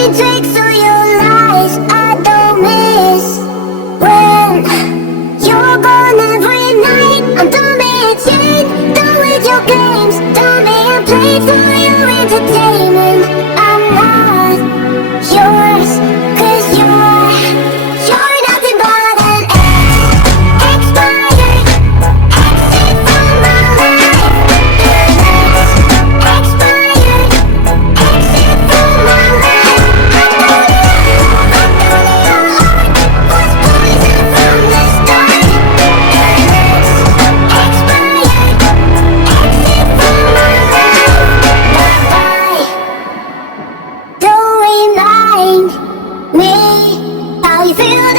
Every tricks of your lies I don't miss. When you're gone every night, I'm done being chained, done with your games, done being played for your entertainment. I'm not yours, 'cause you're nothing but an expired exit from my life. Expired exit from my life. I know your heart was poison from the start. Expired exit from my life. Bye-bye. Don't remind me how you feel.